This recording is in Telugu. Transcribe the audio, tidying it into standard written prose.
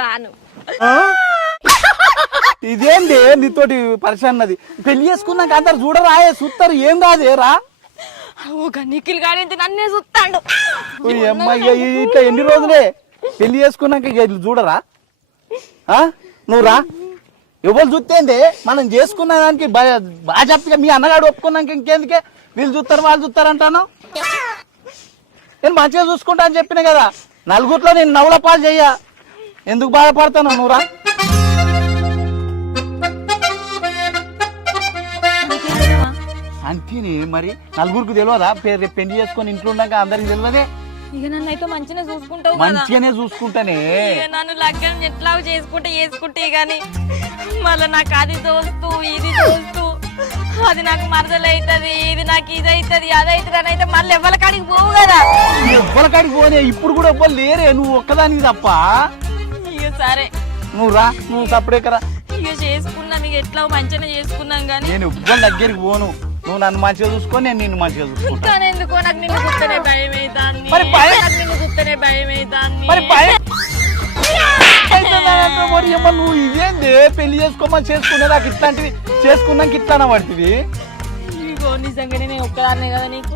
రాను. ఇదేంది నీతోటి పరిచయం అన్నది? పెళ్లి చేసుకున్నాక అందరు చూడరా, చూస్తారు, ఏం కాదు రా. నిఖిల్ గారి నన్నే చూస్తాడు. ఇట్లా ఎన్ని రోజులే పెళ్లి చేసుకున్నాక ఇట్లా చూడరా? నువ్వు రా. ఎవరు చూస్తేంది? మనం చేసుకున్న దానికి బాగా మీ అన్నగాడు ఒప్పుకున్నాక ఇంకెందుకే వీళ్ళు చూస్తారు వాళ్ళు చూస్తారు అంటాను. నేను మంచిగా చూసుకుంటా అని చెప్పిన కదా, నలుగురిలో నేను నవ్వుల పాలు చెయ్య. ఎందుకు బాధపడతాను? నువ్వు రా. అంతేనే మరి, నలుగురికి తెలియదా? రేపు పెళ్లి చేసుకొని ఇంట్లో ఉన్నాక అందరికి తెలియదే. ఇక నన్ను అయితే మంచిగా చూసుకుంటావు, మంచిగానే చూసుకుంటానే. నన్ను లగ్గం ఎట్లా చేసుకుంటే గాని మళ్ళీ నాకు అది దోస్తు ఇది దోస్తు, అది నాకు మరదలైతది, ఇది నాకు ఇది అవుతుంది అది అవుతుంది అని అయితే మళ్ళీ ఎవరి కాడికి పోవు కదా. ఎవ్వరి కాడికి పోనే, ఇప్పుడు కూడా ఎవ్వరు లేరే, నువ్వు ఒక్కదానికి తప్ప. ఇక సరే నువ్వు రా, నువ్వు సపరేకరా. ఇక చేసుకున్నాం, ఇక ఎట్లా మంచిగా చేసుకున్నాం కానీ నేను ఎవ్వరి దగ్గరికి పోను. నువ్వు నన్ను మంచిగా చూసుకో, నేను నిన్ను మంచిగా చూసుకుంటా. కానీ ఎందుకో నాకు నిన్ను గుర్తనే భయం అవుతుంది. నిన్ను గుర్తనే భయం అవుతుంది. నువ్వు ఇదేంది పెళ్లి చేసుకోమని చేసుకునే నాకు ఇట్లాంటివి చేసుకున్నాక ఇట్లానే పడుతుంది. నిజంగానే నేను ఒక్కదాన్నే కదా నీకు.